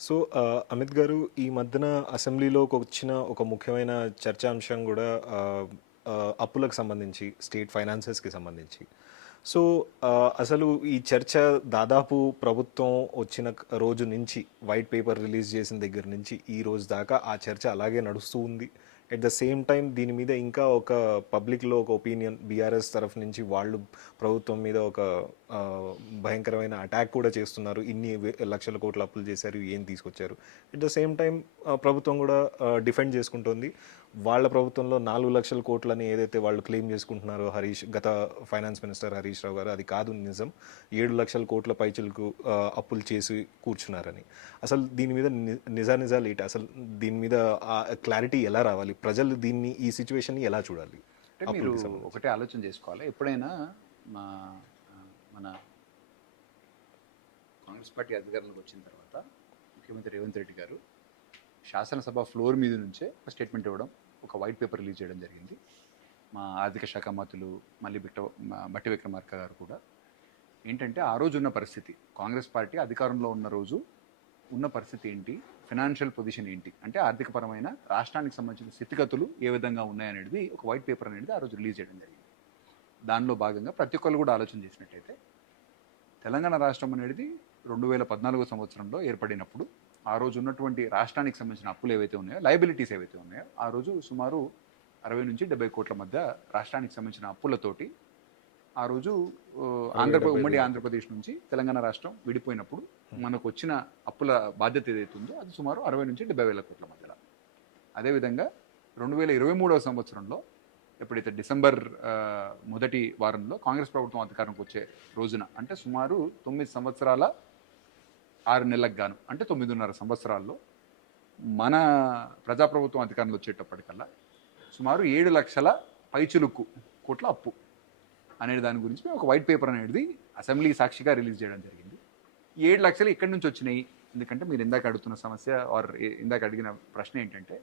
So Amit గారు ఈ మధ్యన అసెంబ్లీలోకి వచ్చిన ఒక ముఖ్యమైన చర్చాంశం కూడా అప్పులకు సంబంధించి స్టేట్ ఫైనాన్సెస్కి సంబంధించి. సో అసలు ఈ చర్చ దాదాపు ప్రభుత్వం వచ్చిన రోజు నుంచి వైట్ పేపర్ రిలీజ్ చేసిన దగ్గర నుంచి ఈ రోజు దాకా ఆ చర్చ అలాగే నడుస్తూ ఉంది. ఎట్ ద సేమ్ టైం దీని మీద ఇంకా ఒక పబ్లిక్లో ఒక ఒపీనియన్ బీఆర్ఎస్ తరఫు నుంచి వాళ్ళు ప్రభుత్వం మీద ఒక భయంకరమైన అటాక్ కూడా చేస్తున్నారు. ఇన్ని లక్షల కోట్ల అప్పులు చేశారు ఏం తీసుకొచ్చారు. ఎట్ ద సేమ్ టైం ప్రభుత్వం కూడా డిఫెండ్ చేసుకుంటోంది. వాళ్ళ ప్రభుత్వంలో నాలుగు లక్షల కోట్లని ఏదైతే వాళ్ళు క్లెయిమ్ చేసుకుంటున్నారో హరీష్ గత ఫైనాన్స్ మినిస్టర్ హరీష్ రావు గారు అది కాదు నిజం. ఏడు లక్షల కోట్ల పైచులకు అప్పులు చేసి కూర్చున్నారని. అసలు దీని మీద ని- నిజానిజాలు ఏంటి? అసలు దీని మీద క్లారిటీ ఎలా రావాలి? ప్రజలు దీన్ని ఈ సిచ్యువేషన్ని ఎలా చూడాలి? మీరు ఒకటే ఆలోచన చేసుకోవాలి. ఎప్పుడైనా మా మన కాంగ్రెస్ పార్టీ అధికారంలోకి వచ్చిన తర్వాత ముఖ్యమంత్రి రేవంత్ రెడ్డి గారు శాసనసభ ఫ్లోర్ మీద నుంచే ఒక స్టేట్మెంట్ ఇవ్వడం ఒక వైట్ పేపర్ రిలీజ్ చేయడం జరిగింది. మా ఆర్థిక శాఖ మంత్రులు మళ్ళీ బిట్ట బట్టి విక్రమార్క గారు కూడా. ఏంటంటే ఆ రోజు ఉన్న పరిస్థితి కాంగ్రెస్ పార్టీ అధికారంలో ఉన్న రోజు ఉన్న పరిస్థితి ఏంటి ఫినాన్షియల్ పొజిషన్ ఏంటి అంటే ఆర్థికపరమైన రాష్ట్రానికి సంబంధించిన స్థితిగతులు ఏ విధంగా ఉన్నాయనేది ఒక వైట్ పేపర్ అనేది ఆ రోజు రిలీజ్ చేయడం జరిగింది. దానిలో భాగంగా ప్రతి ఒక్కరు కూడా ఆలోచన చేసినట్టయితే తెలంగాణ రాష్ట్రం అనేది రెండు వేల పద్నాలుగో సంవత్సరంలో ఏర్పడినప్పుడు ఆ రోజు ఉన్నటువంటి రాష్ట్రానికి సంబంధించిన అప్పులు ఏవైతే ఉన్నాయో లయబిలిటీస్ ఏవైతే ఉన్నాయో ఆ రోజు సుమారు అరవై నుంచి డెబ్బై కోట్ల మధ్య రాష్ట్రానికి సంబంధించిన అప్పులతోటి ఆ రోజు ఆంధ్రప్రదేశ్ ఉమ్మడి ఆంధ్రప్రదేశ్ నుంచి తెలంగాణ రాష్ట్రం విడిపోయినప్పుడు మనకు వచ్చిన అప్పుల బాధ్యత ఏదైతే ఉందో అది సుమారు అరవై నుంచి డెబ్బై వేల కోట్ల మధ్యలో. అదేవిధంగా రెండు వేల ఇరవై మూడవ సంవత్సరంలో ఎప్పుడైతే డిసెంబర్ మొదటి వారంలో కాంగ్రెస్ ప్రభుత్వం అధికారంకి వచ్చే రోజున అంటే సుమారు తొమ్మిది సంవత్సరాల ఆరు నెలలకు గాను అంటే తొమ్మిదిన్నర సంవత్సరాల్లో మన ప్రజాప్రభుత్వం అధికారంలో వచ్చేటప్పటికల్లా సుమారు ఏడు లక్షల పైచులుక్కు కోట్ల అప్పు అనే దాని గురించి మేము ఒక వైట్ పేపర్ అనేది అసెంబ్లీ సాక్షిగా రిలీజ్ చేయడం జరిగింది. ఏడు లక్షలు ఇక్కడి నుంచి వచ్చినాయి. ఎందుకంటే మీరు ఇందాక అడుగుతున్న సమస్య ఆర్ ఇందాక అడిగిన ప్రశ్న ఏంటంటే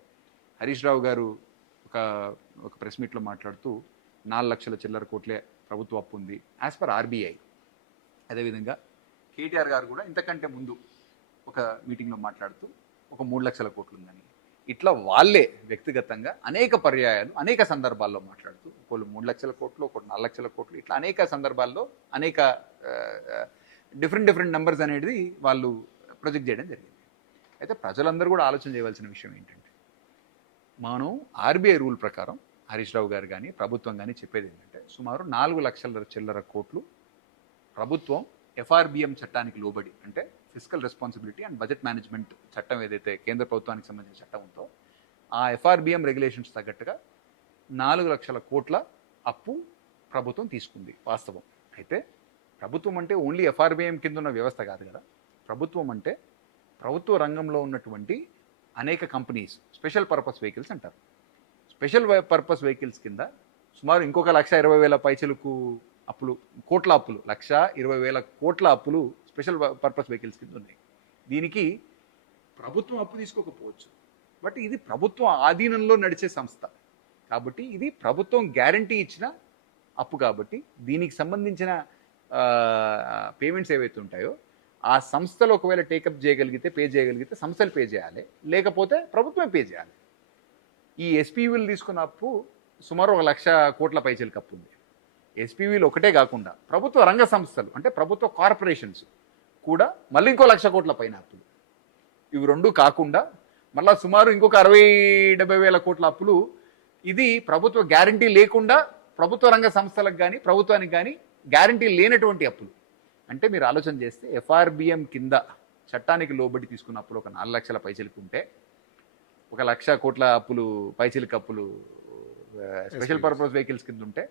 హరీష్ రావు గారు ఒక ఒక ప్రెస్ మీట్లో మాట్లాడుతూ నాలుగు లక్షల చిల్లర కోట్లే ప్రభుత్వ అప్పు ఉంది యాజ్ పర్ ఆర్బీఐ. అదేవిధంగా కేటీఆర్ గారు కూడా ఇంతకంటే ముందు ఒక మీటింగ్లో మాట్లాడుతూ ఒక మూడు లక్షల కోట్లు ఉందని. ఇట్లా వాళ్ళే వ్యక్తిగతంగా అనేక పర్యాయాలు అనేక సందర్భాల్లో మాట్లాడుతూ ఒకళ్ళు మూడు లక్షల కోట్లు ఒకటి నాలుగు లక్షల కోట్లు ఇట్లా అనేక సందర్భాల్లో అనేక డిఫరెంట్ డిఫరెంట్ నెంబర్స్ అనేది వాళ్ళు ప్రొజెక్ట్ చేయడం జరిగింది. అయితే ప్రజలందరూ కూడా ఆలోచన చేయవలసిన విషయం ఏంటంటే మనం ఆర్బీఐ రూల్ ప్రకారం హరీష్ రావు గారు కానీ ప్రభుత్వం కానీ చెప్పేది ఏంటంటే సుమారు నాలుగు లక్షల చిల్లర కోట్లు ప్రభుత్వం ఎఫ్ఆర్బిఎం చట్టానికి లోబడి అంటే fiscal responsibility and budget management చట్టం ఏదైతే కేంద్ర ప్రభుత్వానికి సంబంధించిన చట్టం ఉందో ఆ ఎఫ్ఆర్బిఎం రెగ్యులేషన్స్ తగ్గట్టుగా నాలుగు లక్షల కోట్ల అప్పు ప్రభుత్వం తీసుకుంది వాస్తవం. అయితే ప్రభుత్వం అంటే ఓన్లీ ఎఫ్ఆర్బిఎం కింద ఉన్న వ్యవస్థ కాదు కదా. ప్రభుత్వం అంటే ప్రభుత్వ రంగంలో ఉన్నటువంటి అనేక కంపెనీస్ స్పెషల్ పర్పస్ వెహికల్స్ అంటారు. స్పెషల్ పర్పస్ వెహికల్స్ కింద సుమారు ఇంకొక లక్ష ఇరవై వేల పైసలకు అప్పులు కోట్ల అప్పులు లక్ష ఇరవై వేల కోట్ల అప్పులు స్పెషల్ పర్పస్ వెహికల్స్ కింద ఉన్నాయి. దీనికి ప్రభుత్వం అప్పు తీసుకోకపోవచ్చు. బట్ ఇది ప్రభుత్వం ఆధీనంలో నడిచే సంస్థ. కాబట్టి ఇది ప్రభుత్వం గ్యారంటీ ఇచ్చిన అప్పు కాబట్టి దీనికి సంబంధించిన పేమెంట్స్ ఏవైతే ఉంటాయో ఆ సంస్థలు ఒకవేళ టేకప్ చేయగలిగితే పే చేయగలిగితే సంస్థలు పే చేయాలి. లేకపోతే ప్రభుత్వమే పే చేయాలి. ఈ ఎస్పీవీలు తీసుకున్న అప్పు సుమారు ఒక లక్ష కోట్ల పైచలకి అప్పు ఉంది. ఎస్పీవీలు ఒకటే కాకుండా ప్రభుత్వ రంగ సంస్థలు అంటే ప్రభుత్వ కార్పొరేషన్స్ కూడా మళ్ళీ ఇంకో లక్ష కోట్ల పైన అప్పులు. ఇవి రెండు కాకుండా మళ్ళా సుమారు ఇంకొక అరవై డెబ్బై వేల కోట్ల అప్పులు. ఇది ప్రభుత్వ గ్యారంటీ లేకుండా ప్రభుత్వ రంగ సంస్థలకు కానీ ప్రభుత్వానికి కానీ గ్యారంటీ లేనటువంటి అప్పులు. అంటే మీరు ఆలోచన చేస్తే ఎఫ్ఆర్బిఎం కింద చట్టానికి లోబడి తీసుకున్న అప్పులు ఒక నాలుగు లక్షల పైసలకు ఉంటే ఒక లక్ష కోట్ల అప్పులు పైచిలిక అప్పులు స్పెషల్ పర్పస్ వెహికల్స్ కింద ఉంటే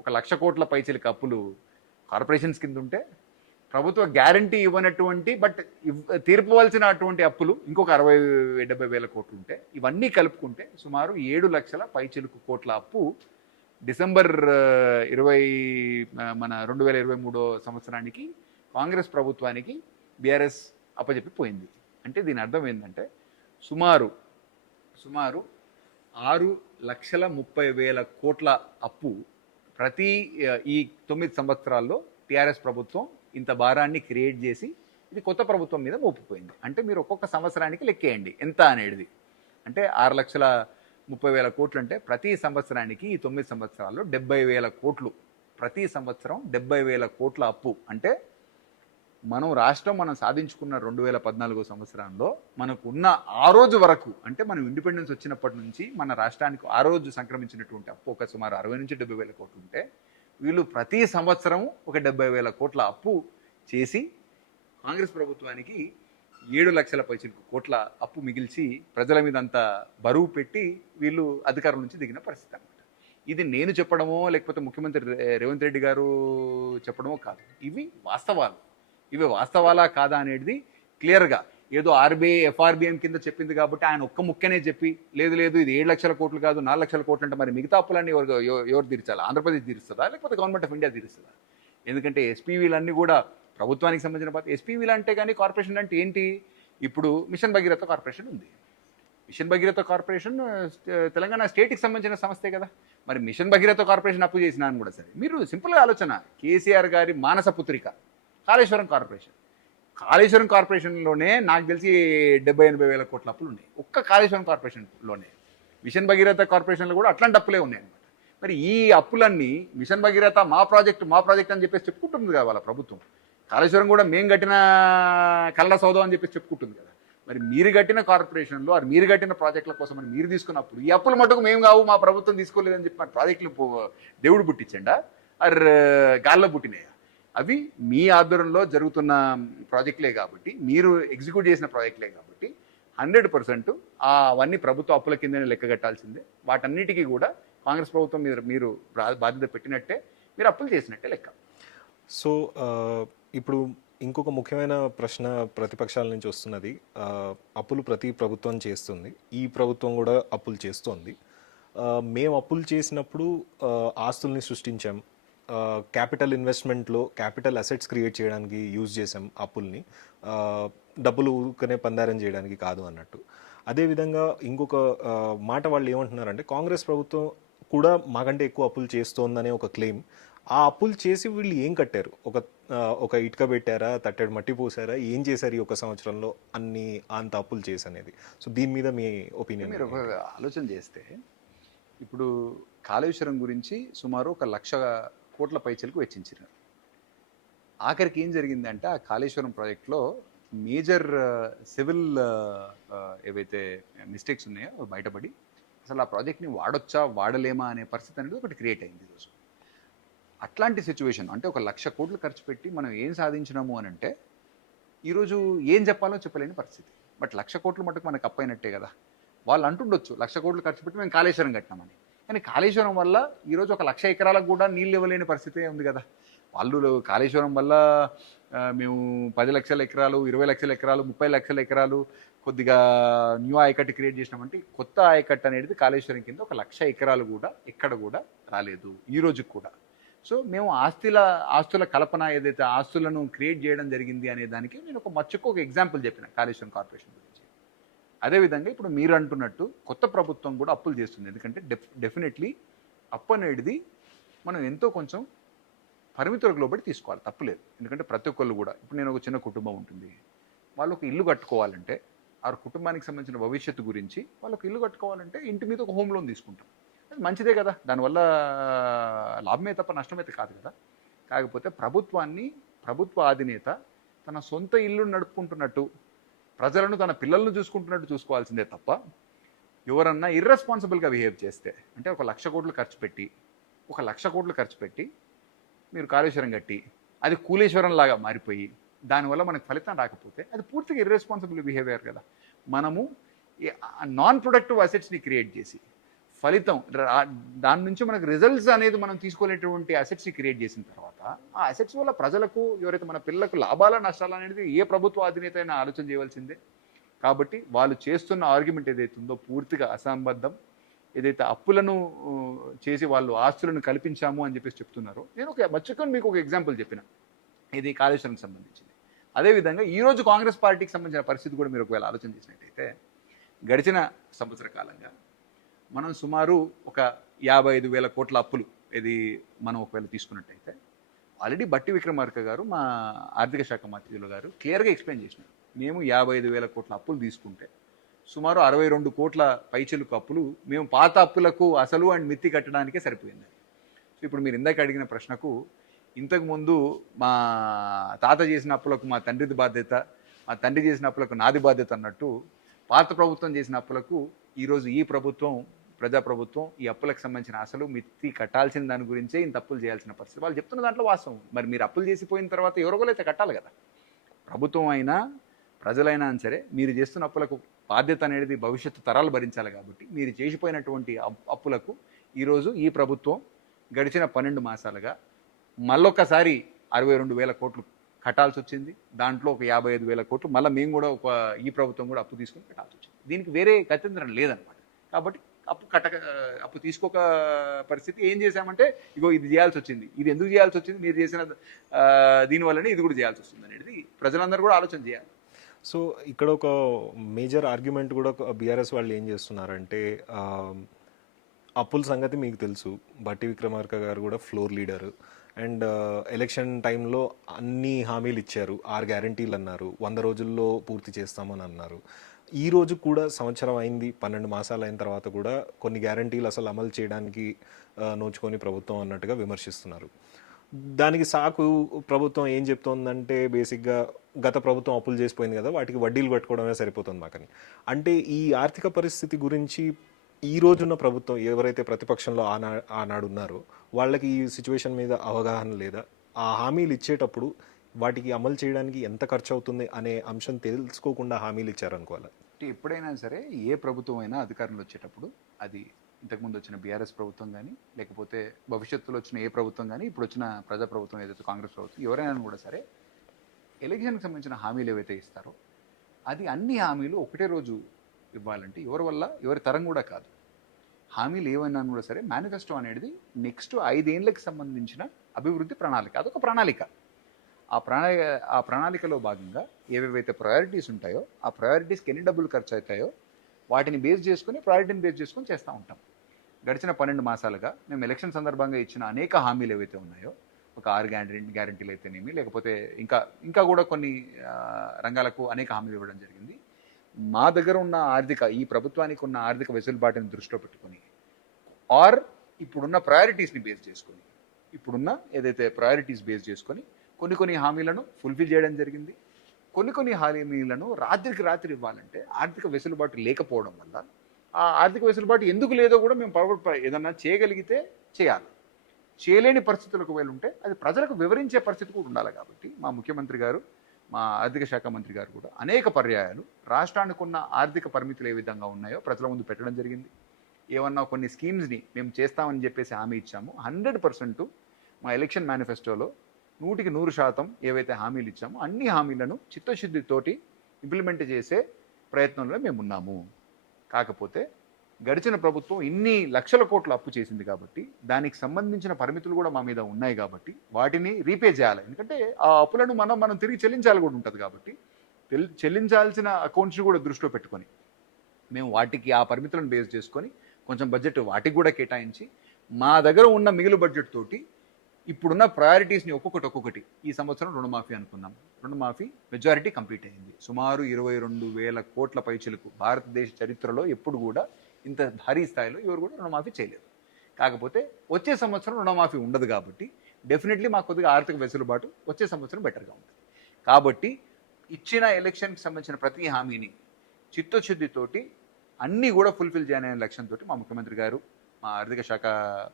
ఒక లక్ష కోట్ల పైచిలిక అప్పులు కార్పొరేషన్స్ కింద ఉంటే ప్రభుత్వ గ్యారంటీ ఇవ్వనటువంటి బట్ తీర్పవలసినటువంటి అప్పులు ఇంకొక అరవై డెబ్బై వేల కోట్లు ఉంటే ఇవన్నీ కలుపుకుంటే సుమారు ఏడు లక్షల పైచిలుకు కోట్ల అప్పు డిసెంబర్ ఇరవై మన రెండు వేల ఇరవై మూడో సంవత్సరానికి కాంగ్రెస్ ప్రభుత్వానికి బీఆర్ఎస్ అప్పచెప్పి పోయింది. అంటే దీని అర్థం ఏంటంటే సుమారు సుమారు ఆరు లక్షల ముప్పై వేల కోట్ల అప్పు ప్రతి ఈ తొమ్మిది సంవత్సరాల్లో టీఆర్ఎస్ ప్రభుత్వం ఇంత భారాన్ని క్రియేట్ చేసి ఇది కొత్త ప్రభుత్వం మీద మోపిపోయింది. అంటే మీరు ఒక్కొక్క సంవత్సరానికి లెక్కేయండి. ఎంత అనేది అంటే ఆరు లక్షల ముప్పై వేల కోట్లు అంటే ప్రతి సంవత్సరానికి ఈ తొమ్మిది సంవత్సరాల్లో డెబ్బై వేల కోట్లు. ప్రతి సంవత్సరం డెబ్బై వేల కోట్ల అప్పు. అంటే మనం రాష్ట్రం మనం సాధించుకున్న రెండు వేల పద్నాలుగో సంవత్సరంలో మనకు ఉన్న ఆ రోజు వరకు అంటే మనం ఇండిపెండెన్స్ వచ్చినప్పటి నుంచి మన రాష్ట్రానికి ఆ రోజు సంక్రమించినటువంటి అప్పు ఒక సుమారు అరవై నుంచి డెబ్బై వేల కోట్లు ఉంటే వీళ్ళు ప్రతి సంవత్సరం ఒక డెబ్బై వేల కోట్ల అప్పు చేసి కాంగ్రెస్ ప్రభుత్వానికి ఏడు లక్షల పైచిలకు కోట్ల అప్పు మిగిల్చి ప్రజల మీద అంత బరువు పెట్టి వీళ్ళు అధికారం నుంచి దిగిన పరిస్థితి అనమాట ఇది నేను చెప్పడమో లేకపోతే ముఖ్యమంత్రి రేవంత్ రెడ్డి గారు చెప్పడమో కాదు. ఇవి వాస్తవాలు. ఇవి వాస్తవాలా కాదా అనేది క్లియర్గా. ఏదో ఆర్బీఐ ఎఫ్ఆర్బిఎం కింద చెప్పింది కాబట్టి ఆయన ఒక్క ముక్కనే చెప్పి లేదు లేదు ఇది ఏడు లక్షల కోట్లు కాదు నాలుగు లక్షల కోట్లు అంటే మరి మిగతా అప్పులన్నీ ఎవరు ఎవరు తీర్చాలా? ఆంధ్రప్రదేశ్ తీరుస్తుందా? లేకపోతే గవర్నమెంట్ ఆఫ్ ఇండియా తీరుస్తుందా? ఎందుకంటే ఎస్పీవీలన్నీ కూడా ప్రభుత్వానికి సంబంధించిన పాత్ర ఎస్పీవీలు అంటే కానీ కార్పొరేషన్ అంటే ఏంటి? ఇప్పుడు మిషన్ భగీరథ కార్పొరేషన్ ఉంది. మిషన్ భగీరథ కార్పొరేషన్ తెలంగాణ స్టేట్కి సంబంధించిన సంస్థే కదా. మరి మిషన్ భగీరథ కార్పొరేషన్ అప్పు చేసినా అని కూడా సరే. మీరు సింపుల్గా ఆలోచన. కేసీఆర్ గారి మానస పుత్రిక. కాళేశ్వరం కార్పొరేషన్. కాళేశ్వరం కార్పొరేషన్లోనే నాకు తెలిసి డెబ్బై ఎనభై వేల కోట్ల అప్పులు ఉన్నాయి. ఒక్క కాళేశ్వరం కార్పొరేషన్లోనే. మిషన్ భగీరథ కార్పొరేషన్లో కూడా అట్లాంటి అప్పులే ఉన్నాయి అనమాట మరి ఈ అప్పులన్నీ మిషన్ భగీరథ మా ప్రాజెక్ట్ మా ప్రాజెక్ట్ అని చెప్పేసి చెప్పుకుంటుంది కదా వాళ్ళ ప్రభుత్వం. కాళేశ్వరం కూడా మేము కట్టిన కళ్ళ సౌదం అని చెప్పేసి చెప్పుకుంటుంది కదా. మరి మీరు కట్టిన కార్పొరేషన్లో అది మీరు కట్టిన ప్రాజెక్టుల కోసం అని మీరు తీసుకున్నప్పుడు ఈ అప్పుల మటుకు మేము కావు మా ప్రభుత్వం తీసుకోలేదని చెప్పి మరి ప్రాజెక్టులు దేవుడు పుట్టించండా? అర్ గాల్లో పుట్టినాయా? అవి మీ ఆధ్వర్యంలో జరుగుతున్న ప్రాజెక్టులే కాబట్టి మీరు ఎగ్జిక్యూట్ చేసిన ప్రాజెక్టులే కాబట్టి హండ్రెడ్ పర్సెంట్ అవన్నీ ప్రభుత్వ అప్పుల కిందనే లెక్క కట్టాల్సిందే. వాటన్నిటికీ కూడా కాంగ్రెస్ ప్రభుత్వం మీరు మీరు బాధ్యత పెట్టినట్టే మీరు అప్పులు చేసినట్టే లెక్క. సో ఇప్పుడు ఇంకొక ముఖ్యమైన ప్రశ్న ప్రతిపక్షాల నుంచి వస్తున్నది. అప్పులు ప్రతి ప్రభుత్వం చేస్తుంది. ఈ ప్రభుత్వం కూడా అప్పులు చేస్తోంది. మేము అప్పులు చేసినప్పుడు ఆస్తుల్ని సృష్టించాం. క్యాపిటల్ ఇన్వెస్ట్మెంట్లో క్యాపిటల్ అసెట్స్ క్రియేట్ చేయడానికి యూజ్ చేసాం అప్పుల్ని. డబ్బులు ఊరుకనే పందారం చేయడానికి కాదు అన్నట్టు. అదేవిధంగా ఇంకొక మాట వాళ్ళు ఏమంటున్నారంటే కాంగ్రెస్ ప్రభుత్వం కూడా మాకంటే ఎక్కువ అప్పులు చేస్తోందనే ఒక క్లెయిమ్ ఆ అప్పులు చేసి వీళ్ళు ఏం కట్టారు? ఒక ఒక ఇటుక పెట్టారా? తట్టెడు మట్టి పోసారా? ఏం చేశారు ఈ ఒక సంవత్సరంలో? అన్ని అంత అప్పులు చేసి అనేది సో దీని మీద మీ ఒపీనియన్ మీరు ఒక ఆలోచన చేస్తే ఇప్పుడు కాళేశ్వరం గురించి సుమారు ఒక లక్ష కోట్ల పైచలకు వెచ్చించారు ఆఖరికి ఏం జరిగిందంటే ఆ కాళేశ్వరం ప్రాజెక్ట్లో మేజర్ సివిల్ ఏవైతే మిస్టేక్స్ ఉన్నాయో బయటపడి అసలు ఆ ప్రాజెక్ట్ని వాడొచ్చా వాడలేమా అనే పరిస్థితి అనేది ఒకటి క్రియేట్ అయింది ఈరోజు అట్లాంటి సిచ్యువేషన్ అంటే ఒక లక్ష కోట్లు ఖర్చు పెట్టి మనం ఏం సాధించినాము అని అంటే ఈరోజు ఏం చెప్పాలో చెప్పలేని పరిస్థితి. బట్ లక్ష కోట్లు మటుకు మనకు అప్పైనట్టే కదా. వాళ్ళు అంటుండొచ్చు లక్ష కోట్లు ఖర్చు పెట్టి మేము కాళేశ్వరం కట్టినామని. కానీ కాళేశ్వరం వల్ల ఈరోజు ఒక లక్ష ఎకరాలకు కూడా నీళ్ళు ఇవ్వలేని పరిస్థితి ఉంది కదా. వాళ్ళు కాళేశ్వరం వల్ల మేము పది లక్షల ఎకరాలు ఇరవై లక్షల ఎకరాలు ముప్పై లక్షల ఎకరాలు కొద్దిగా న్యూ ఆయకట్టు క్రియేట్ చేసినామంటే కొత్త ఆయకట్టు అనేది కాళేశ్వరం కింద ఒక లక్ష ఎకరాలు కూడా ఎక్కడ కూడా రాలేదు ఈ రోజుకి కూడా. సో మేము ఆస్తుల ఆస్తుల కల్పన ఏదైతే ఆస్తులను క్రియేట్ చేయడం జరిగింది అనే దానికి నేను ఒక మచ్చుకు ఒక ఎగ్జాంపుల్ చెప్పిన కాళేశ్వరం కార్పొరేషన్ గురించి. అదేవిధంగా ఇప్పుడు మీరు అంటున్నట్టు కొత్త ప్రభుత్వం కూడా అప్పులు చేస్తుంది. ఎందుకంటే డెఫ్ డెఫినెట్లీ అప్పు అనేది మనం ఎంతో కొంచెం పరిమితులకు లోబడి తీసుకోవాలి. తప్పులేదు ఎందుకంటే ప్రతి ఒక్కళ్ళు కూడా ఇప్పుడు నేను ఒక చిన్న కుటుంబం ఉంటుంది. వాళ్ళు ఒక ఇల్లు కట్టుకోవాలంటే ఆ కుటుంబానికి సంబంధించిన భవిష్యత్తు గురించి వాళ్ళకి ఇల్లు కట్టుకోవాలంటే ఇంటి మీద ఒక హోమ్ లోన్ తీసుకుంటాం. అది మంచిదే కదా. దానివల్ల లాభమే తప్ప నష్టమైతే కాదు కదా. కాకపోతే ప్రభుత్వాన్ని ప్రభుత్వ అధినేత తన సొంత ఇల్లు నడుపుకుంటున్నట్టు ప్రజలను తన పిల్లలను చూసుకుంటున్నట్టు చూసుకోవాల్సిందే తప్ప ఎవరన్నా ఇర్రెస్పాన్సిబుల్గా బిహేవ్ చేస్తే అంటే ఒక లక్ష కోట్లు ఖర్చు పెట్టి ఒక లక్ష కోట్లు ఖర్చు పెట్టి మీరు కాళేశ్వరం కట్టి అది కూలేశ్వరం లాగా మారిపోయి దానివల్ల మనకు ఫలితం రాకపోతే అది పూర్తిగా ఇర్రెస్పాన్సిబుల్ బిహేవియర్ కదా. మనము నాన్ ప్రొడక్టివ్ అసెట్స్ని క్రియేట్ చేసి ఫలితం దాని నుంచి మనకు రిజల్ట్స్ అనేది మనం తీసుకోలేటువంటి అసెట్స్ని క్రియేట్ చేసిన తర్వాత ఆ అసెట్స్ వల్ల ప్రజలకు ఎవరైతే మన పిల్లలకు లాభాల నష్టాలు అనేది ఏ ప్రభుత్వ అధినేత అయినా ఆలోచన చేయవలసిందే. కాబట్టి వాళ్ళు చేస్తున్న ఆర్గ్యుమెంట్ ఏదైతే ఉందో పూర్తిగా అసంబద్ధం. ఏదైతే అప్పులను చేసి వాళ్ళు ఆస్తులను కల్పించాము అని చెప్పేసి చెప్తున్నారో నేను ఒక మచ్చుకొని మీకు ఒక ఎగ్జాంపుల్ చెప్పిన. ఇది కాళేశ్వరంకి సంబంధించింది. అదేవిధంగా ఈరోజు కాంగ్రెస్ పార్టీకి సంబంధించిన పరిస్థితి కూడా మీరు ఒకవేళ ఆలోచన చేసినట్టయితే గడిచిన సంవత్సర కాలంగా మనం సుమారు ఒక యాభై ఐదు వేల కోట్ల అప్పులు ఇది మనం ఒకవేళ తీసుకున్నట్టయితే ఆల్రెడీ బట్టి విక్రమార్క గారు మా ఆర్థిక శాఖ మంత్రులు గారు క్లియర్గా ఎక్స్ప్లెయిన్ చేసినారు. మేము యాభై ఐదు వేల కోట్ల అప్పులు తీసుకుంటే సుమారు అరవై రెండు కోట్ల పైచెలుకు అప్పులు మేము పాత అప్పులకు అసలు అండ్ మిత్తి కట్టడానికే సరిపోయింది. సో ఇప్పుడు మీరు ఇందాక అడిగిన ప్రశ్నకు ఇంతకుముందు మా తాత చేసిన అప్పులకు మా తండ్రిది బాధ్యత మా తండ్రి చేసిన అప్పులకు నాది బాధ్యత అన్నట్టు పాత ప్రభుత్వం చేసిన అప్పులకు ఈరోజు ఈ ప్రభుత్వం ప్రజాప్రభుత్వం ఈ అప్పులకు సంబంధించిన అసలు మిత్తి కట్టాల్సిన దాని గురించే ఇంత అప్పులు చేయాల్సిన పరిస్థితి. వాళ్ళు చెప్తున్న దాంట్లో వాస్తవం. మరి మీరు అప్పులు చేసిపోయిన తర్వాత ఎవరికోలైతే కట్టాలి కదా. ప్రభుత్వం అయినా ప్రజలైనా సరే మీరు చేస్తున్న అప్పులకు బాధ్యత అనేది భవిష్యత్తు తరాలు భరించాలి కాబట్టి మీరు చేసిపోయినటువంటి అప్- అప్పులకు ఈరోజు ఈ ప్రభుత్వం గడిచిన పన్నెండు మాసాలుగా మళ్ళొక్కసారి అరవై రెండు వేల కోట్లు కట్టాల్సి వచ్చింది. దాంట్లో ఒక యాభై ఐదు వేల కోట్లు మళ్ళీ మేము కూడా ఒక ఈ ప్రభుత్వం కూడా అప్పు తీసుకుని కట్టాల్సి వచ్చింది. దీనికి వేరే గత్యంతరం లేదనమాట కాబట్టి అప్పు కట్టక అప్పు తీసుకోక పరిస్థితి ఏం చేశామంటే ఇగో ఇది చేయాల్సి వచ్చింది ఇది ఎందుకు చేయాల్సి వచ్చింది మీరు చేసిన దీనివల్లనే ఇది కూడా చేయాల్సి వస్తుంది అనేది ప్రజలందరూ కూడా ఆలోచన చేయాలి. సో ఇక్కడ ఒక మేజర్ ఆర్గ్యుమెంట్ కూడా బీఆర్ఎస్ వాళ్ళు ఏం చేస్తున్నారంటే అప్పుల సంగతి మీకు తెలుసు. బట్టి విక్రమార్క గారు కూడా ఫ్లోర్ లీడర్. అండ్ ఎలక్షన్ టైంలో అన్ని హామీలు ఇచ్చారు. ఆరు గ్యారంటీలు అన్నారు. వంద రోజుల్లో పూర్తి చేస్తామని అన్నారు. ఈ రోజు కూడా సంవత్సరం అయింది పన్నెండు మాసాలు అయిన తర్వాత కూడా కొన్ని గ్యారంటీలు అసలు అమలు చేయడానికి నోచుకొని ప్రభుత్వం అన్నట్టుగా విమర్శిస్తున్నారు. దానికి సాకు ప్రభుత్వం ఏం చెప్తోందంటే బేసిక్గా గత ప్రభుత్వం అప్పులు చేసిపోయింది కదా వాటికి వడ్డీలు కట్టుకోవడమే సరిపోతుంది మాకని. అంటే ఈ ఆర్థిక పరిస్థితి గురించి ఈ రోజున్న ప్రభుత్వం ఎవరైతే ప్రతిపక్షంలో ఆనా ఆనాడు ఉన్నారో వాళ్ళకి ఈ సిచ్యువేషన్ మీద అవగాహన లేదా ఆ హామీలు ఇచ్చేటప్పుడు వాటికి అమలు చేయడానికి ఎంత ఖర్చు అవుతుంది అనే అంశం తెలుసుకోకుండా హామీలు ఇచ్చారనుకోవాలి. ఎప్పుడైనా సరే ఏ ప్రభుత్వం అయినా అధికారంలో వచ్చేటప్పుడు అది ఇంతకుముందు వచ్చిన బీఆర్ఎస్ ప్రభుత్వం కానీ లేకపోతే భవిష్యత్తులో వచ్చిన ఏ ప్రభుత్వం కానీ ఇప్పుడు వచ్చిన ప్రజా ప్రభుత్వం ఏదైతే కాంగ్రెస్ ప్రభుత్వం ఎవరైనా కూడా సరే ఎలక్షన్కి సంబంధించిన హామీలు ఏవైతే ఇస్తారో అది అన్ని హామీలు ఒకటే రోజు ఇవ్వాలంటే ఎవరి వల్ల? ఎవరి తరం కూడా కాదు. హామీలు ఏమైనా కూడా సరే మేనిఫెస్టో అనేది నెక్స్ట్ ఐదేళ్ళకు సంబంధించిన అభివృద్ధి ప్రణాళిక. అదొక ప్రణాళిక. ఆ ప్రణాళిక ఆ ప్రణాళికలో భాగంగా ఏవేవైతే ప్రయారిటీస్ ఉంటాయో ఆ ప్రయారిటీస్కి ఎన్ని డబ్బులు ఖర్చు అవుతాయో వాటిని బేస్ చేసుకుని ప్రయారిటీని బేస్ చేసుకొని చేస్తూ ఉంటాం. గడిచిన పన్నెండు మాసాలుగా మేము ఎలక్షన్ సందర్భంగా ఇచ్చిన అనేక హామీలు ఏవైతే ఉన్నాయో ఒక ఆరు గ్యారంటీ గ్యారంటీలు అయితేనేమి లేకపోతే ఇంకా ఇంకా కూడా కొన్ని రంగాలకు అనేక హామీలు ఇవ్వడం జరిగింది. మా దగ్గర ఉన్న ఆర్థిక ఈ ప్రభుత్వానికి ఉన్న ఆర్థిక వెసులుబాటుని దృష్టిలో పెట్టుకొని ఆర్ ఇప్పుడున్న ప్రయారిటీస్ని బేస్ చేసుకొని ఇప్పుడున్న ఏదైతే ప్రయారిటీస్ బేస్ చేసుకొని కొన్ని కొన్ని హామీలను ఫుల్ఫిల్ చేయడం జరిగింది. కొన్ని కొన్ని హామీలను రాత్రికి రాత్రి ఇవ్వాలంటే ఆర్థిక వెసులుబాటు లేకపోవడం వల్ల ఆ ఆర్థిక వెసులుబాటు ఎందుకు లేదో కూడా మేము పరవ- ఏదన్నా చేయగలిగితే చేయాలి. చేయలేని పరిస్థితులు ఒకవేళ ఉంటే అది ప్రజలకు వివరించే పరిస్థితి కూడా ఉండాలి కాబట్టి మా ముఖ్యమంత్రి గారు మా ఆర్థిక శాఖ మంత్రి గారు కూడా అనేక పర్యాయాలు రాష్ట్రానికి ఉన్న ఆర్థిక పరిమితులు ఏ విధంగా ఉన్నాయో ప్రజల ముందు పెట్టడం జరిగింది. ఏమన్నా కొన్ని స్కీమ్స్ని మేము చేస్తామని చెప్పేసి హామీ ఇచ్చాము. హండ్రెడ్ పర్సెంట్ మా ఎలక్షన్ మేనిఫెస్టోలో నూటికి నూరు శాతం ఏవైతే హామీలు ఇచ్చామో అన్ని హామీలను చిత్తశుద్ధితోటి ఇంప్లిమెంట్ చేసే ప్రయత్నంలో మేము ఉన్నాము. కాకపోతే గడిచిన ప్రభుత్వం ఇన్ని లక్షల కోట్లు అప్పు చేసింది కాబట్టి దానికి సంబంధించిన పరిమితులు కూడా మా మీద ఉన్నాయి కాబట్టి వాటిని రీపే చేయాలి. ఎందుకంటే ఆ అప్పులను మనం మనం తిరిగి చెల్లించాలి కూడా ఉంటుంది కాబట్టి తెల్- చెల్లించాల్సిన అకౌంట్స్ని కూడా దృష్టిలో పెట్టుకొని మేము వాటికి ఆ పరిమితులను బేస్ చేసుకొని కొంచెం బడ్జెట్ వాటికి కూడా కేటాయించి మా దగ్గర ఉన్న మిగిలి బడ్జెట్ తోటి ఇప్పుడున్న ప్రయారిటీస్ని ఒక్కొక్కటి ఒక్కొక్కటి. ఈ సంవత్సరం రుణమాఫీ అనుకున్నాం రుణమాఫీ మెజారిటీ కంప్లీట్ అయింది. సుమారు ఇరవై రెండు వేల కోట్ల పైచలకు భారతదేశ చరిత్రలో ఎప్పుడు కూడా ఇంత భారీ స్థాయిలో ఎవరు కూడా రుణమాఫీ చేయలేదు. కాకపోతే వచ్చే సంవత్సరం రుణమాఫీ ఉండదు కాబట్టి డెఫినెట్లీ మాకు కొద్దిగా ఆర్థిక వెసులుబాటు వచ్చే సంవత్సరం బెటర్గా ఉంటుంది. కాబట్టి ఇచ్చిన ఎలక్షన్కి సంబంధించిన ప్రతి హామీని చిత్తశుద్ధితోటి అన్నీ కూడా ఫుల్ఫిల్ చేయాలనే లక్ష్యంతో మా ముఖ్యమంత్రి గారు మా ఆర్థిక శాఖ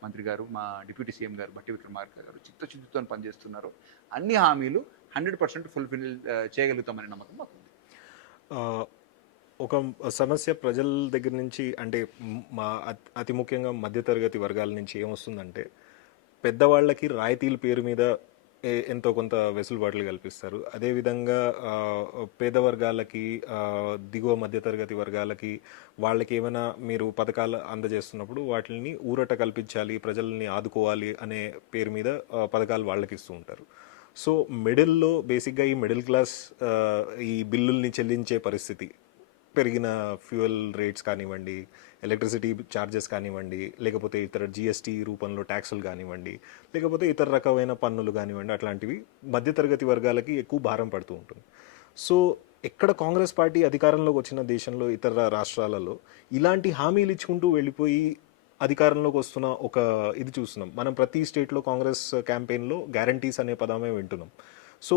మంత్రి గారు మా డిప్యూటీ సీఎం గారు బట్టి విక్రమార్క గారు చిత్తశుద్ధితో పనిచేస్తున్నారు. అన్ని హామీలు హండ్రెడ్ పర్సెంట్ ఫుల్ఫిల్ చేయగలుగుతామనే నమ్మకం మాకు ఉంది. ఒక సమస్య ప్రజల దగ్గర నుంచి అంటే మా అతి- అతి ముఖ్యంగా మధ్యతరగతి వర్గాల నుంచి ఏమొస్తుందంటే పెద్దవాళ్ళకి రాయితీల పేరు మీద ఎంతో కొంత వెసులుబాట్లు కల్పిస్తారు. అదేవిధంగా పేద వర్గాలకి దిగువ మధ్యతరగతి వర్గాలకి వాళ్ళకి ఏమైనా మీరు పథకాలు అందజేస్తున్నప్పుడు వాటిని ఊరట కల్పించాలి ప్రజల్ని ఆదుకోవాలి అనే పేరు మీద పథకాలు వాళ్ళకి ఇస్తూ ఉంటారు. సో మిడిల్లో బేసిక్గా ఈ మిడిల్ క్లాస్ ఈ బిల్లుల్ని చెల్లించే పరిస్థితి పెరిగిన ఫ్యూయల్ రేట్స్ కానివ్వండి ఎలక్ట్రిసిటీ ఛార్జెస్ కానివ్వండి లేకపోతే ఇతర జిఎస్టీ రూపంలో ట్యాక్సులు కానివ్వండి లేకపోతే ఇతర రకమైన పన్నులు కానివ్వండి అట్లాంటివి మధ్యతరగతి వర్గాలకి ఎక్కువ భారం పడుతూ ఉంటుంది. సో ఎక్కడ కాంగ్రెస్ పార్టీ అధికారంలోకి వచ్చిన దేశంలో ఇతర రాష్ట్రాలలో ఇలాంటి హామీలు ఇచ్చుకుంటూ వెళ్ళిపోయి అధికారంలోకి వస్తున్న ఒక ఇది చూస్తున్నాం. మనం ప్రతి స్టేట్లో కాంగ్రెస్ క్యాంపెయిన్లో గ్యారంటీస్ అనే పదమే వింటున్నాం. సో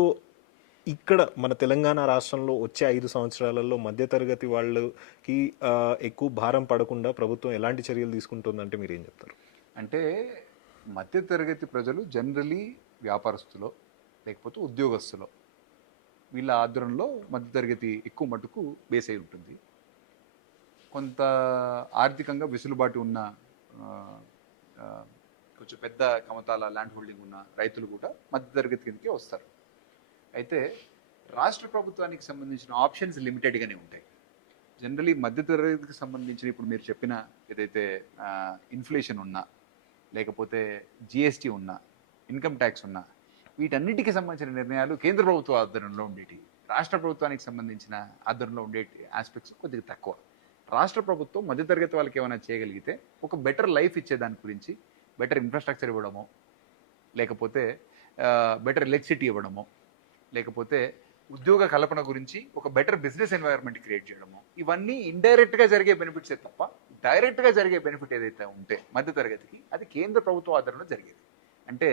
ఇక్కడ మన తెలంగాణ రాష్ట్రంలో వచ్చే ఐదు సంవత్సరాలలో మధ్యతరగతి వాళ్ళకి ఎక్కువ భారం పడకుండా ప్రభుత్వం ఎలాంటి చర్యలు తీసుకుంటుందంటే మీరు ఏం చెప్తారు? అంటే మధ్యతరగతి ప్రజలు జనరలీ వ్యాపారస్తులో లేకపోతే ఉద్యోగస్తులో వీళ్ళ ఆధ్వర్యంలో మధ్యతరగతి ఎక్కువ మటుకు బేస్ అయి ఉంటుంది. కొంత ఆర్థికంగా వెసులుబాటు ఉన్న కొంచెం పెద్ద కమతాల ల్యాండ్ హోల్డింగ్ ఉన్న రైతులు కూడా మధ్యతరగతి కిందకే వస్తారు. అయితే రాష్ట్ర ప్రభుత్వానికి సంబంధించిన ఆప్షన్స్ లిమిటెడ్గానే ఉంటాయి. జనరలీ మధ్యతరగతికి సంబంధించిన ఇప్పుడు మీరు చెప్పిన ఏదైతే ఇన్ఫ్లేషన్ ఉన్నా లేకపోతే జిఎస్టీ ఉన్నా ఇన్కమ్ ట్యాక్స్ ఉన్నా వీటన్నిటికీ సంబంధించిన నిర్ణయాలు కేంద్ర ప్రభుత్వ ఆధ్వర్యంలో ఉండేటి. రాష్ట్ర ప్రభుత్వానికి సంబంధించిన ఆధ్వర్యంలో ఉండే ఆస్పెక్ట్స్ కొద్దిగా తక్కువ. రాష్ట్ర ప్రభుత్వం మధ్యతరగతి వాళ్ళకి ఏమైనా చేయగలిగితే ఒక బెటర్ లైఫ్ ఇచ్చే దాని గురించి బెటర్ ఇన్ఫ్రాస్ట్రక్చర్ ఇవ్వడమో లేకపోతే బెటర్ ఎలక్ట్రిసిటీ ఇవ్వడమో లేకపోతే ఉద్యోగ కల్పన గురించి ఒక బెటర్ బిజినెస్ ఎన్వైర్న్మెంట్ క్రియేట్ చేయడము. ఇవన్నీ ఇండైరెక్ట్గా జరిగే బెనిఫిట్సే తప్ప డైరెక్ట్గా జరిగే బెనిఫిట్ ఏదైతే ఉంటే మధ్యతరగతికి అది కేంద్ర ప్రభుత్వ ఆధారంలో జరిగేది. అంటే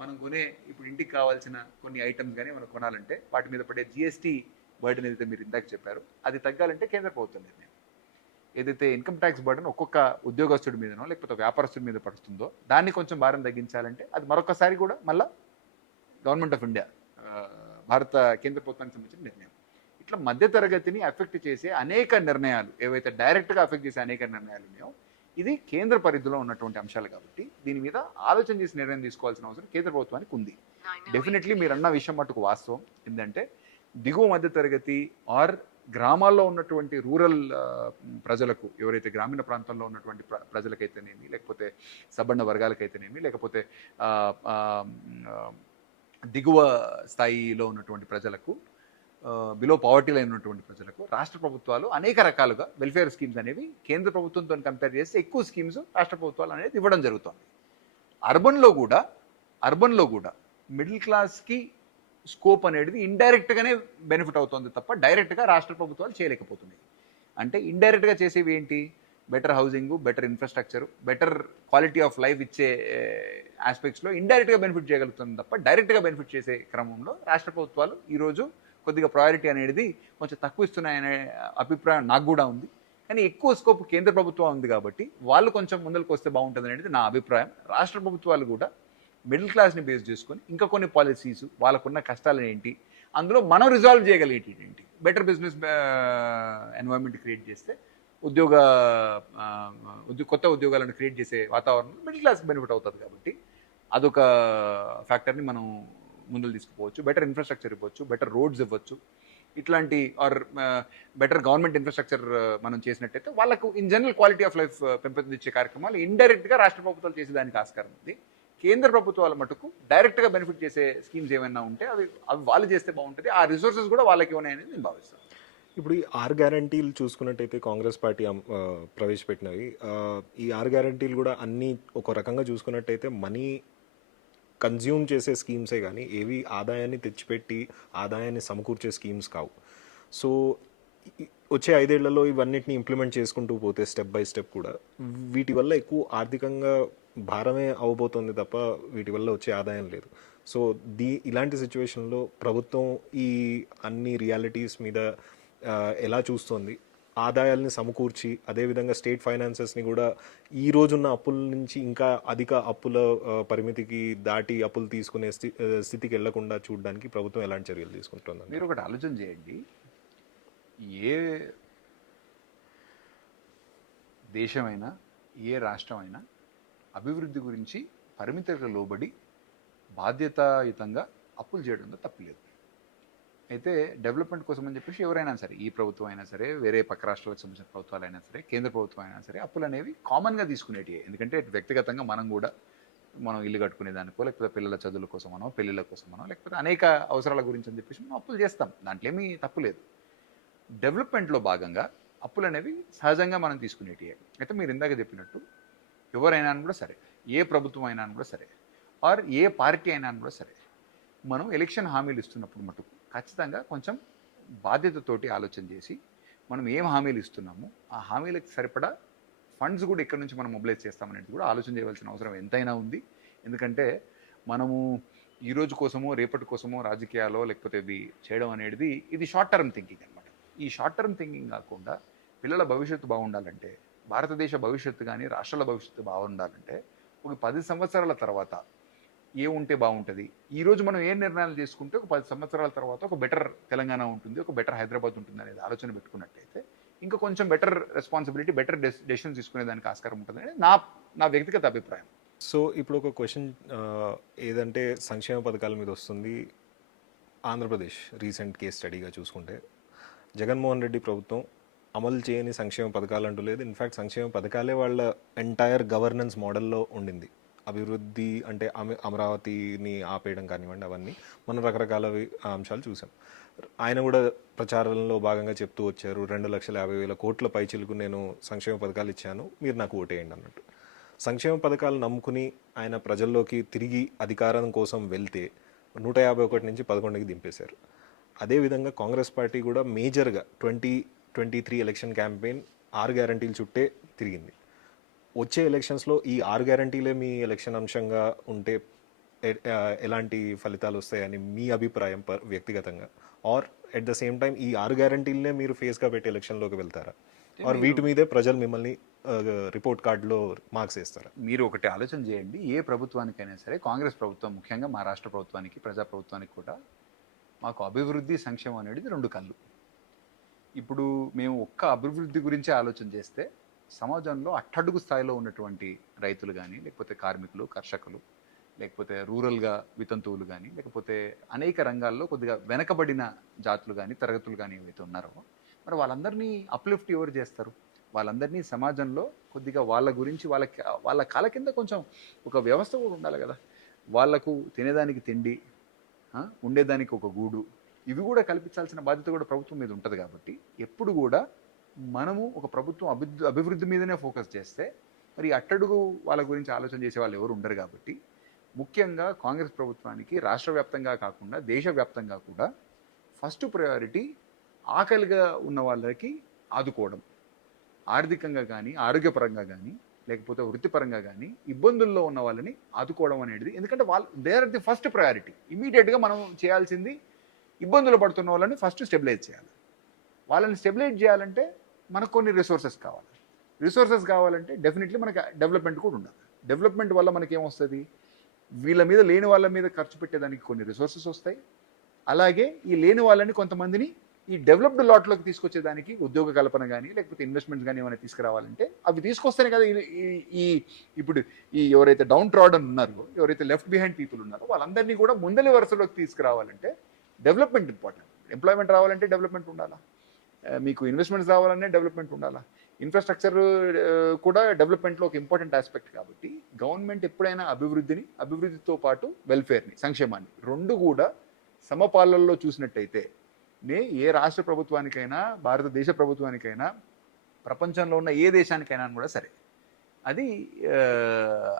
మనం కొనే ఇప్పుడు ఇంటికి కావాల్సిన కొన్ని ఐటమ్స్ కానీ మనం కొనాలంటే వాటి మీద పడే జిఎస్టీ బర్డెన్ ఏదైతే మీరు ఇందాక చెప్పారు అది తగ్గాలంటే కేంద్ర ప్రభుత్వం నిర్ణయం. ఏదైతే ఇన్కమ్ ట్యాక్స్ బర్డెన్ ఒక్కొక్క ఉద్యోగస్తుడి మీదనో లేకపోతే వ్యాపారస్తుడి మీద పడుతుందో దాన్ని కొంచెం భారం తగ్గించాలంటే అది మరొకసారి కూడా మళ్ళీ గవర్నమెంట్ ఆఫ్ ఇండియా భారత కేంద్ర ప్రభుత్వానికి సంబంధించిన నిర్ణయం. ఇట్లా మధ్యతరగతిని అఫెక్ట్ చేసే అనేక నిర్ణయాలు ఏవైతే డైరెక్ట్గా అఫెక్ట్ చేసే అనేక నిర్ణయాలు ఉన్నాయో ఇది కేంద్ర పరిధిలో ఉన్నటువంటి అంశాలు కాబట్టి దీని మీద ఆలోచన చేసి నిర్ణయం తీసుకోవాల్సిన అవసరం కేంద్ర ప్రభుత్వానికి ఉంది. డెఫినెట్లీ మీరు అన్న విషయం మటుకు వాస్తవం. ఏంటంటే దిగువ మధ్య తరగతి ఆర్ గ్రామాల్లో ఉన్నటువంటి రూరల్ ప్రజలకు ఎవరైతే గ్రామీణ ప్రాంతాల్లో ఉన్నటువంటి ప్ర- ప్రజలకైతేనేమి లేకపోతే సబ్బండ వర్గాలకైతేనేమి లేకపోతే దిగువ స్థాయిలో ఉన్నటువంటి ప్రజలకు బిలో పావర్టీ లైన్ ఉన్నటువంటి ప్రజలకు రాష్ట్ర ప్రభుత్వాలు అనేక రకాలుగా వెల్ఫేర్ స్కీమ్స్ అనేవి కేంద్ర ప్రభుత్వంతో కంపేర్ చేస్తే ఎక్కువ స్కీమ్స్ రాష్ట్ర ప్రభుత్వాలు అనేది ఇవ్వడం జరుగుతుంది. అర్బన్లో కూడా అర్బన్లో కూడా మిడిల్ క్లాస్కి స్కోప్ అనేది ఇండైరెక్ట్గానే బెనిఫిట్ అవుతుంది తప్ప డైరెక్ట్గా రాష్ట్ర ప్రభుత్వాలు చేయలేకపోతున్నాయి. అంటే ఇండైరెక్ట్గా చేసేవి ఏంటి? Better housing better infrastructure better quality of life ఇచ్చే ఆస్పెక్ట్స్లో ఇండైరెక్ట్గా బెనిఫిట్ చేయగలుగుతుంది తప్ప డైరెక్ట్గా బెనిఫిట్ చేసే క్రమంలో రాష్ట్ర ప్రభుత్వాలు ఈరోజు కొద్దిగా ప్రయారిటీ అనేది కొంచెం తక్కువ ఇస్తున్నాయనే అభిప్రాయం నాకు కూడా ఉంది. కానీ ఎక్కువ స్కోప్ కేంద్ర ప్రభుత్వం ఉంది కాబట్టి వాళ్ళు కొంచెం ముందరకు వస్తే బాగుంటుంది అనేది నా అభిప్రాయం. రాష్ట్ర ప్రభుత్వాలు కూడా మిడిల్ క్లాస్ని బేస్ చేసుకొని ఇంకా కొన్ని పాలసీస్ వాళ్ళకున్న కష్టాలు ఏంటి అందులో మనం రిజాల్వ్ చేయగలిగేటి ఏంటి బెటర్ బిజినెస్ ఎన్వైరన్మెంట్ క్రియేట్ చేస్తే ఉద్యోగ ఉద్యో కొత్త ఉద్యోగాలను క్రియేట్ చేసే వాతావరణం మిడిల్ క్లాస్ బెనిఫిట్ అవుతుంది కాబట్టి అదొక ఫ్యాక్టర్ని మనం ముందుకు తీసుకుపోవచ్చు. బెటర్ ఇన్ఫ్రాస్ట్రక్చర్ ఇవ్వచ్చు బెటర్ రోడ్స్ ఇవ్వచ్చు. ఇట్లాంటి ఆర్ బెటర్ గవర్నమెంట్ ఇన్ఫ్రాస్ట్రక్చర్ మనం చేసినట్టయితే వాళ్ళకు in general quality of life పెంపొందించే కార్యక్రమాలు ఇండైరెక్ట్గా రాష్ట్ర ప్రభుత్వాలు చేసేదానికి ఆస్కారం ఉంది. కేంద్ర ప్రభుత్వాల మటుకు డైరెక్ట్గా బెనిఫిట్ చేసే స్కీమ్స్ ఏమైనా ఉంటే అవి అవి వాళ్ళు చేస్తే బాగుంటుంది. ఆ రిసోర్సెస్ కూడా వాళ్ళకి ఇవ్వనాయని నేను భావిస్తాను ఇప్పుడు ఈ ఆర్ గ్యారంటీలు చూసుకున్నట్టయితే కాంగ్రెస్ పార్టీ ప్రవేశపెట్టినవి. ఈ ఆర్ గ్యారంటీలు కూడా అన్ని ఒక రకంగా చూసుకున్నట్టయితే మనీ కన్జ్యూమ్ చేసే స్కీమ్సే కానీ ఏవి ఆదాయాన్ని తెచ్చిపెట్టి ఆదాయాన్ని సమకూర్చే స్కీమ్స్ కావు. సో వచ్చే ఐదేళ్ళలో ఇవన్నిటిని ఇంప్లిమెంట్ చేసుకుంటూ పోతే స్టెప్ బై స్టెప్ కూడా వీటి వల్ల ఎక్కువ ఆర్థికంగా భారమే అవబోతుంది తప్ప వీటి వల్ల వచ్చే ఆదాయం లేదు. సో దీ ఇలాంటి సిచ్యువేషన్లో ప్రభుత్వం ఈ అన్ని రియాలిటీస్ మీద ఎలా చూస్తోంది? ఆదాయాల్ని సమకూర్చి అదేవిధంగా స్టేట్ ఫైనాన్సెస్ని కూడా ఈ రోజున్న అప్పుల నుంచి ఇంకా అధిక అప్పుల పరిమితికి దాటి అప్పులు తీసుకునే స్థి- స్థితికి వెళ్ళకుండా చూడడానికి ప్రభుత్వం ఎలాంటి చర్యలు తీసుకుంటుంది మీరు ఒకటి ఆలోచన చేయండి. ఏ దేశమైనా ఏ రాష్ట్రమైనా అభివృద్ధి గురించి పరిమితులకు లోబడి బాధ్యతాయుతంగా అప్పులు చేయడంలో తప్పలేదు అయితే డెవలప్మెంట్ కోసం అని చెప్పేసి ఎవరైనా సరే ఈ ప్రభుత్వం అయినా సరే వేరే పక్క రాష్ట్రాలకు సంబంధించిన ప్రభుత్వాలు అయినా సరే కేంద్ర ప్రభుత్వం అయినా సరే అప్పులు అనేవి కామన్గా తీసుకునేటివి ఎందుకంటే వ్యక్తిగతంగా మనం కూడా మనం ఇల్లు కట్టుకునే దానికో లేకపోతే పిల్లల చదువుల కోసమనో పెళ్ళిళ్ళ కోసమనో లేకపోతే అనేక అవసరాల గురించి అని చెప్పేసి మనం అప్పులు చేస్తాం. దాంట్లో ఏమీ తప్పు లేదు. డెవలప్మెంట్లో భాగంగా అప్పులు అనేవి సహజంగా మనం తీసుకునేటివి అయితే మీరు ఇందాక చెప్పినట్టు ఎవరైనా కూడా సరే ఏ ప్రభుత్వం అయినా కూడా సరే ఆర్ ఏ పార్టీ అయినా కూడా సరే మనం ఎలక్షన్ హామీలు ఇస్తున్నప్పుడు మటుకు ఖచ్చితంగా కొంచెం బాధ్యతతోటి ఆలోచన చేసి మనం ఏం హామీలు ఇస్తున్నాము ఆ హామీలకు సరిపడా ఫండ్స్ కూడా ఎక్కడి నుంచి మనం మొబిలైజ్ చేస్తామనేది కూడా ఆలోచన చేయవలసిన అవసరం ఎంతైనా ఉంది. ఎందుకంటే మనము ఈ రోజు కోసమో రేపటి కోసమో రాజకీయాలో లేకపోతే ఇది చేయడం అనేది ఇది షార్ట్ టర్మ్ థింకింగ్ అనమాట ఈ షార్ట్ టర్మ్ థింకింగ్ కాకుండా పిల్లల భవిష్యత్తు బాగుండాలంటే భారతదేశ భవిష్యత్తు కానీ రాష్ట్రాల భవిష్యత్తు బాగుండాలంటే ఒక పది సంవత్సరాల తర్వాత ఏ ఉంటే బాగుంటుంది. ఈరోజు మనం ఏ నిర్ణయాలు చేసుకుంటే ఒక పది సంవత్సరాల తర్వాత ఒక బెటర్ తెలంగాణ ఉంటుంది ఒక బెటర్ హైదరాబాద్ ఉంటుంది అనేది ఆలోచన పెట్టుకున్నట్టయితే ఇంకా కొంచెం బెటర్ రెస్పాన్సిబిలిటీ బెటర్ డెసిషన్స్ తీసుకునే దానికి ఆస్కారం ఉంటుంది అనేది నా నా వ్యక్తిగత అభిప్రాయం. సో ఇప్పుడు ఒక క్వశ్చన్ ఏదంటే సంక్షేమ పథకాల మీద వస్తుంది. ఆంధ్రప్రదేశ్ రీసెంట్ కేస్ స్టడీగా చూసుకుంటే జగన్మోహన్ రెడ్డి ప్రభుత్వం అమలు చేయని సంక్షేమ పథకాలు అంటూ లేదు. ఇన్ఫ్యాక్ట్ సంక్షేమ పథకాలే వాళ్ళ ఎంటైర్ గవర్నెన్స్ మోడల్లో ఉండింది. అభివృద్ధి అంటే అమ అమరావతిని ఆపేయడం కానివ్వండి అవన్నీ మనం రకరకాల అంశాలు చూసాం. ఆయన కూడా ప్రచారంలో భాగంగా చెప్తూ వచ్చారు రెండు లక్షల యాభై వేల కోట్ల పైచిలకు నేను సంక్షేమ పథకాలు ఇచ్చాను మీరు నాకు ఓటేయండి అన్నట్టు. సంక్షేమ పథకాలు నమ్ముకుని ఆయన ప్రజల్లోకి తిరిగి అధికారం కోసం వెళ్తే నూట యాభై ఒకటి నుంచి పదకొండుకి దింపేశారు. అదేవిధంగా కాంగ్రెస్ పార్టీ కూడా మేజర్గా twenty twenty three election campaign ఆరు గ్యారంటీలు చుట్టే తిరిగింది. వచ్చే ఎలక్షన్స్లో ఈ ఆరు గ్యారంటీలే మీ ఎలక్షన్ అంశంగా ఉంటే ఎలాంటి ఫలితాలు వస్తాయని మీ అభిప్రాయం పర్ వ్యక్తిగతంగా? Or at the same time ఈ ఆరు గ్యారంటీలనే మీరు ఫేస్గా పెట్టి ఎలక్షన్లోకి వెళ్తారా? ఆర్ వీటి మీదే ప్రజలు మిమ్మల్ని రిపోర్ట్ కార్డులో మార్క్స్ వేస్తారా? మీరు ఒకటి ఆలోచన చేయండి. ఏ ప్రభుత్వానికైనా సరే కాంగ్రెస్ ప్రభుత్వం ముఖ్యంగా మా రాష్ట్ర ప్రభుత్వానికి ప్రజా ప్రభుత్వానికి కూడా మాకు అభివృద్ధి సంక్షేమం అనేది రెండు కళ్ళు. ఇప్పుడు మేము ఒక్క అభివృద్ధి గురించే ఆలోచన చేస్తే సమాజంలో అట్టడుగు స్థాయిలో ఉన్నటువంటి రైతులు కానీ లేకపోతే కార్మికులు కర్షకులు లేకపోతే రూరల్గా వితంతువులు కానీ లేకపోతే అనేక రంగాల్లో కొద్దిగా వెనకబడిన జాతులు కానీ తరగతులు కానీ ఏవైతే ఉన్నారో మరి వాళ్ళందరినీ అప్లిఫ్ట్ ఎవరు చేస్తారు? వాళ్ళందరినీ సమాజంలో కొద్దిగా వాళ్ళ గురించి వాళ్ళ వాళ్ళ కాల కింద కొంచెం ఒక వ్యవస్థ కూడా ఉండాలి కదా. వాళ్ళకు తినేదానికి తిండి ఉండేదానికి ఒక గూడు ఇవి కూడా కల్పించాల్సిన బాధ్యత కూడా ప్రభుత్వం మీద ఉంటుంది కాబట్టి ఎప్పుడు కూడా మనము ఒక ప్రభుత్వం అభివృద్ధి అభివృద్ధి మీదనే ఫోకస్ చేస్తే మరి అట్టడుగు వాళ్ళ గురించి ఆలోచన చేసే వాళ్ళు ఎవరు ఉండరు కాబట్టి ముఖ్యంగా కాంగ్రెస్ ప్రభుత్వానికి రాష్ట్ర వ్యాప్తంగా కాకుండా దేశవ్యాప్తంగా కూడా ఫస్ట్ ప్రయారిటీ ఆకలిగా ఉన్న వాళ్ళకి ఆదుకోవడం. ఆర్థికంగా కానీ ఆరోగ్యపరంగా కానీ లేకపోతే వృత్తిపరంగా కానీ ఇబ్బందుల్లో ఉన్న వాళ్ళని ఆదుకోవడం అనేది ఎందుకంటే వాళ్ళు they are the first priority ఇమీడియట్గా మనం చేయాల్సింది ఇబ్బందులు పడుతున్న వాళ్ళని ఫస్ట్ స్టెబిలైజ్ చేయాలి. వాళ్ళని స్టెబిలైజ్ చేయాలంటే మనకు కొన్ని రిసోర్సెస్ కావాలి. రిసోర్సెస్ కావాలంటే డెఫినెట్లీ మనకి డెవలప్మెంట్ కూడా ఉండాలి. డెవలప్మెంట్ వల్ల మనకేమొస్తుంది వీళ్ళ మీద లేని వాళ్ళ మీద ఖర్చు పెట్టేదానికి కొన్ని రిసోర్సెస్ వస్తాయి. అలాగే ఈ లేని వాళ్ళని కొంతమందిని ఈ డెవలప్డ్ లాట్లోకి తీసుకొచ్చేదానికి ఉద్యోగ కల్పన కానీ లేకపోతే ఇన్వెస్ట్మెంట్స్ కానీ ఏమైనా తీసుకురావాలంటే అవి తీసుకొస్తేనే కదా ఈ- ఇప్పుడు ఈ ఎవరైతే డౌన్ ట్రాడన్ ఉన్నారో ఎవరైతే లెఫ్ట్ బిహైండ్ పీపుల్ ఉన్నారో వాళ్ళందరినీ కూడా ముందలి వరుసలోకి తీసుకురావాలంటే డెవలప్మెంట్ ఇంపార్టెంట్ ఎంప్లాయ్మెంట్ రావాలంటే డెవలప్మెంట్ ఉండాలా? మీకు ఇన్వెస్ట్మెంట్స్ రావాలనే డెవలప్మెంట్ ఉండాలా? ఇన్ఫ్రాస్ట్రక్చర్ కూడా డెవలప్మెంట్లో ఒక ఇంపార్టెంట్ ఆస్పెక్ట్ కాబట్టి గవర్నమెంట్ ఎప్పుడైనా అభివృద్ధిని అభివృద్ధితో పాటు వెల్ఫేర్ని సంక్షేమాన్ని రెండు కూడా సమపాలనలో చూసినట్టయితే నే ఏ రాష్ట్ర ప్రభుత్వానికైనా భారతదేశ ప్రభుత్వానికైనా ప్రపంచంలో ఉన్న ఏ దేశానికైనా కూడా సరే. అది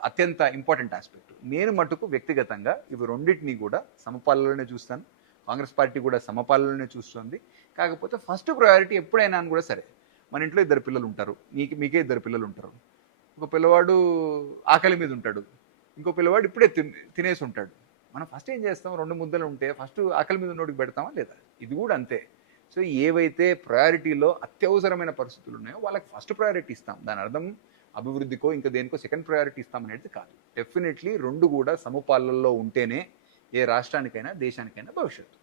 అత్యంత ఇంపార్టెంట్ ఆస్పెక్ట్ నేను మటుకు వ్యక్తిగతంగా ఇవి రెండింటినీ కూడా సమపాలనలోనే చూస్తాను. కాంగ్రెస్ పార్టీ కూడా సమపాలనలోనే చూస్తుంది. కాకపోతే ఫస్ట్ ప్రయారిటీ ఎప్పుడైనా అని కూడా సరే. మన ఇంట్లో ఇద్దరు పిల్లలు ఉంటారు. నీకు మీకే ఇద్దరు పిల్లలు ఉంటారు. ఒక పిల్లవాడు ఆకలి మీద ఉంటాడు. ఇంకో పిల్లవాడు ఇప్పుడే తినేసి ఉంటాడు. మనం ఫస్ట్ ఏం చేస్తాం? రెండు ముద్దలు ఉంటే ఫస్ట్ ఆకలి మీద ఉన్నోడికి పెడతామా లేదా? ఇది కూడా అంతే. సో ఏవైతే ప్రయారిటీలో అత్యవసరమైన పరిస్థితులు ఉన్నాయో వాళ్ళకి ఫస్ట్ ప్రయారిటీ ఇస్తాం. దాని అర్థం అభివృద్ధికో ఇంకా దేనికో సెకండ్ ప్రయారిటీ ఇస్తాం అనేది కాదు. డెఫినెట్లీ రెండు కూడా సమపాలనలో ఉంటేనే ఏ రాష్ట్రానికైనా దేశానికైనా భవిష్యత్తు.